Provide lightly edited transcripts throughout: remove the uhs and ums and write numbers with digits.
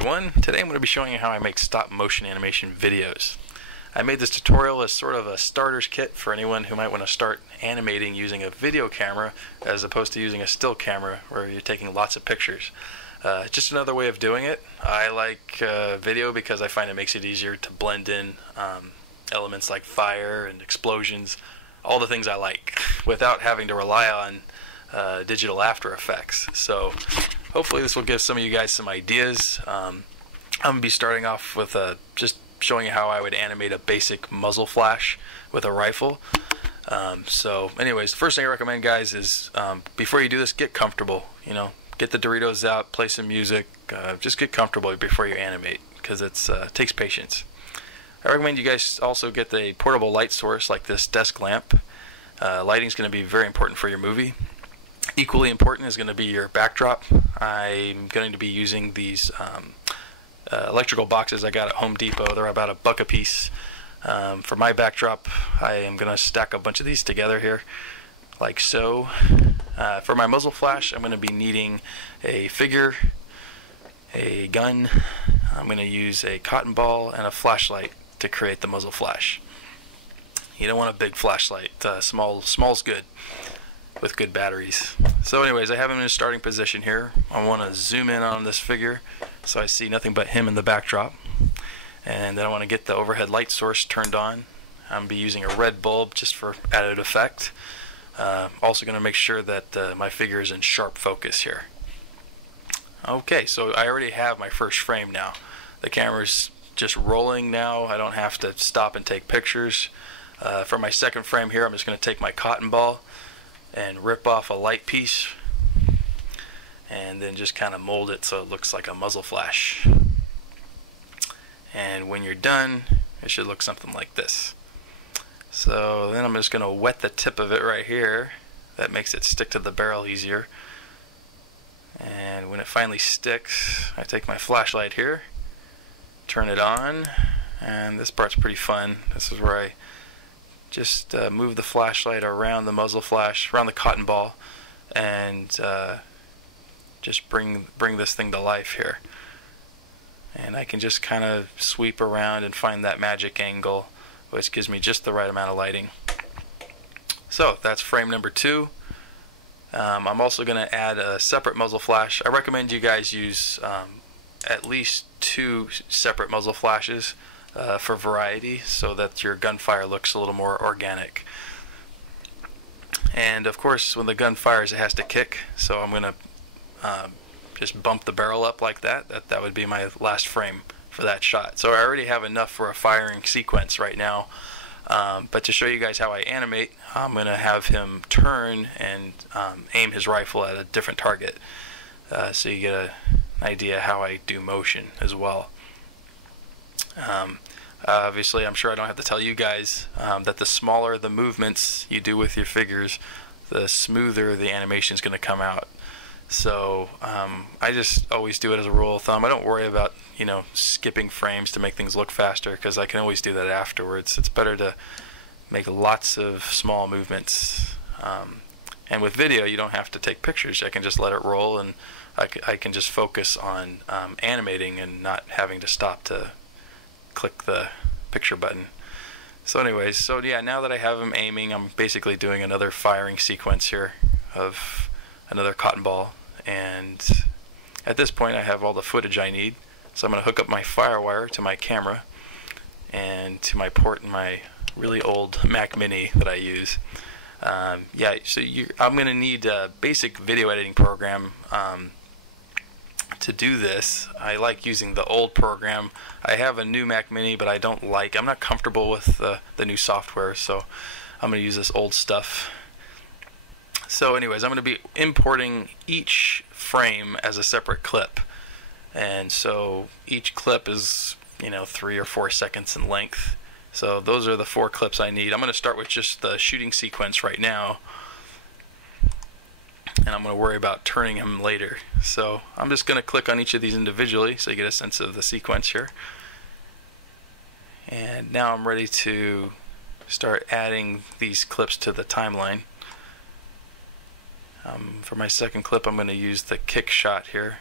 everyone. Today I'm going to be showing you how I make stop motion animation videos. I made this tutorial as sort of a starter's kit for anyone who might want to start animating using a video camera as opposed to using a still camera where you're taking lots of pictures. Just another way of doing it. I like video because I find it makes it easier to blend in elements like fire and explosions, all the things I like, without having to rely on digital After Effects. So hopefully this will give some of you guys some ideas. I'm going to be starting off with just showing you how I would animate a basic muzzle flash with a rifle. So anyways, the first thing I recommend, guys, is before you do this, get comfortable. You know, get the Doritos out, play some music, just get comfortable before you animate, because it takes patience. I recommend you guys also get the portable light source like this desk lamp. Lighting is going to be very important for your movie. Equally important is going to be your backdrop. I'm going to be using these electrical boxes I got at Home Depot. They're about $1 a piece. For my backdrop, I am going to stack a bunch of these together here, like so. For my muzzle flash, I'm going to be needing a figure, a gun. I'm going to use a cotton ball and a flashlight to create the muzzle flash. You don't want a big flashlight. Small's good, with good batteries. So anyways, I have him in a starting position here. I want to zoom in on this figure so I see nothing but him in the backdrop. And then I want to get the overhead light source turned on. I'm going to be using a red bulb just for added effect. Also going to make sure that my figure is in sharp focus here. Okay, so I already have my first frame now. The camera's just rolling now. I don't have to stop and take pictures. For my second frame here, I'm just going to take my cotton ball and rip off a light piece and then just kind of mold it so it looks like a muzzle flash. And when you're done, it should look something like this. So then I'm just going to wet the tip of it right here. That makes it stick to the barrel easier. And when it finally sticks, I take my flashlight here, turn it on, and this part's pretty fun. This is where I just move the flashlight around the muzzle flash, around the cotton ball, and just bring this thing to life here. And I can just kind of sweep around and find that magic angle, which gives me just the right amount of lighting. So that's frame number 2. I'm also going to add a separate muzzle flash. I recommend you guys use at least 2 separate muzzle flashes for variety, so that your gunfire looks a little more organic. And of course, when the gun fires, it has to kick, so I'm going to just bump the barrel up like that. That would be my last frame for that shot. So I already have enough for a firing sequence right now, but to show you guys how I animate, I'm going to have him turn and aim his rifle at a different target, so you get an idea how I do motion as well. Obviously, I'm sure I don't have to tell you guys that the smaller the movements you do with your figures, the smoother the animation is going to come out. So I just always do it as a rule of thumb. I don't worry about, you know, skipping frames to make things look faster, because I can always do that afterwards. It's better to make lots of small movements. And with video, you don't have to take pictures. I can just let it roll, and I can just focus on animating and not having to stop to click the picture button. So anyways, so yeah, now that I have him aiming, I'm basically doing another firing sequence here of another cotton ball, and at this point I have all the footage I need. So I'm going to hook up my FireWire to my camera and to my port in my really old Mac Mini that I use. Yeah, so I'm going to need a basic video editing program to do this. I like using the old program. I have a new Mac Mini, but I'm not comfortable with the new software, so I'm going to use this old stuff. So anyways, I'm going to be importing each frame as a separate clip, and so each clip is, you know, 3 or 4 seconds in length. So those are the 4 clips I need. I'm going to start with just the shooting sequence right now, and I'm going to worry about turning him later. So I'm just going to click on each of these individually so you get a sense of the sequence here. And now I'm ready to start adding these clips to the timeline. For my second clip, I'm going to use the kick shot here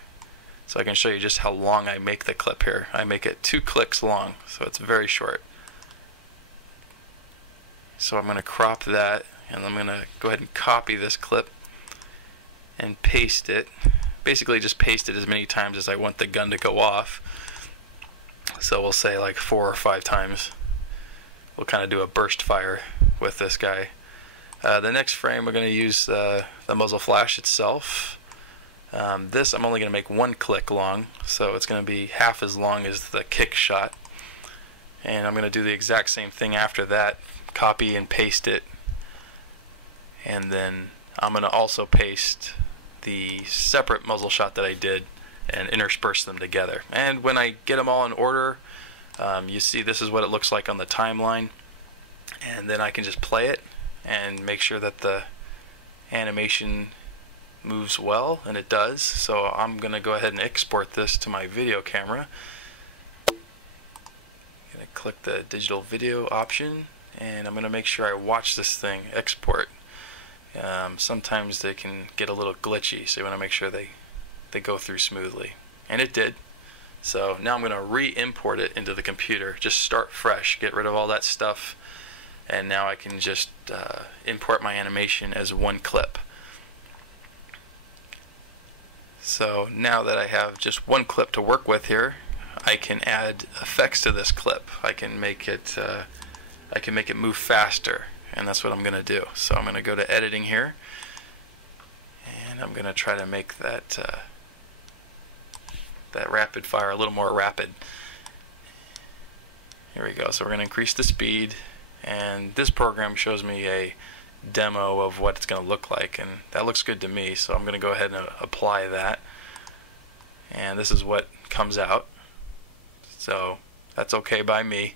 So I can show you just how long I make the clip here. I make it 2 clicks long, so it's very short. So I'm going to crop that, and I'm going to go ahead and copy this clip and paste it. Basically just paste it as many times as I want the gun to go off. So we'll say like 4 or 5 times. We'll kind of do a burst fire with this guy. The next frame we're going to use the muzzle flash itself. This I'm only going to make 1 click long, so it's going to be half as long as the kick shot. And I'm going to do the exact same thing after that. Copy and paste it, and then I'm going to also paste the separate muzzle shot that I did and intersperse them together. And when I get them all in order, you see this is what it looks like on the timeline, and then I can just play it and make sure that the animation moves well, and it does. So I'm going to go ahead and export this to my video camera. I'm going to click the digital video option, and I'm going to make sure I watch this thing export. Sometimes they can get a little glitchy, so you want to make sure they go through smoothly. And it did. So now I'm going to re-import it into the computer. Just start fresh, get rid of all that stuff, and now I can just import my animation as 1 clip. So now that I have just 1 clip to work with here, I can add effects to this clip. I can make it move faster, and that's what I'm going to do. So I'm going to go to editing here, and I'm going to try to make that rapid fire a little more rapid. Here we go. So we're going to increase the speed, and this program shows me a demo of what it's going to look like, and that looks good to me, so I'm going to go ahead and apply that, and this is what comes out. So that's okay by me.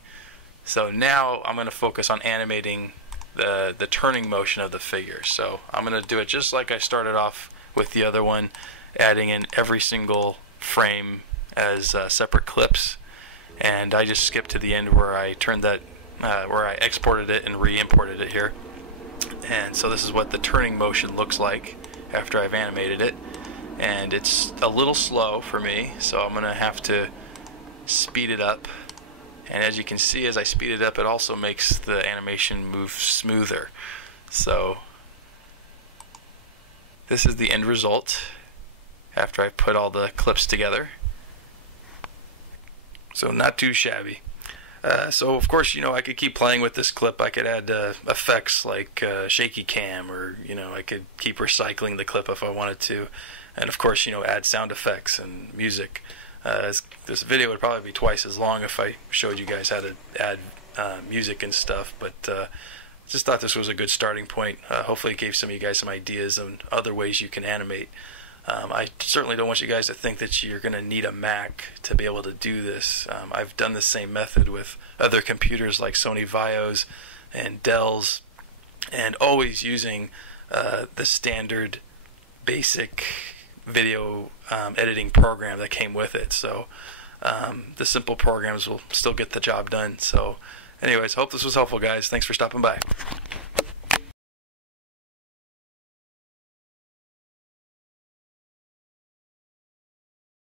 So now I'm going to focus on animating the turning motion of the figure. So I'm going to do it just like I started off with the other one, adding in every single frame as separate clips, and I just skipped to the end where I turned that where I exported it and re-imported it here. And so this is what the turning motion looks like after I've animated it, and it's a little slow for me, so I'm going to have to speed it up. And as you can see, as I speed it up, it also makes the animation move smoother. So this is the end result after I put all the clips together. So not too shabby. So of course, I could keep playing with this clip. I could add effects like shaky cam, or I could keep recycling the clip if I wanted to, and of course, add sound effects and music. This video would probably be twice as long if I showed you guys how to add music and stuff, but just thought this was a good starting point. Hopefully it gave some of you guys some ideas on other ways you can animate. I certainly don't want you guys to think that you're going to need a Mac to be able to do this. I've done the same method with other computers like Sony Vaios and Dells, and always using the standard basic video editing program that came with it. So the simple programs will still get the job done. So anyways, hope this was helpful, guys. Thanks for stopping by.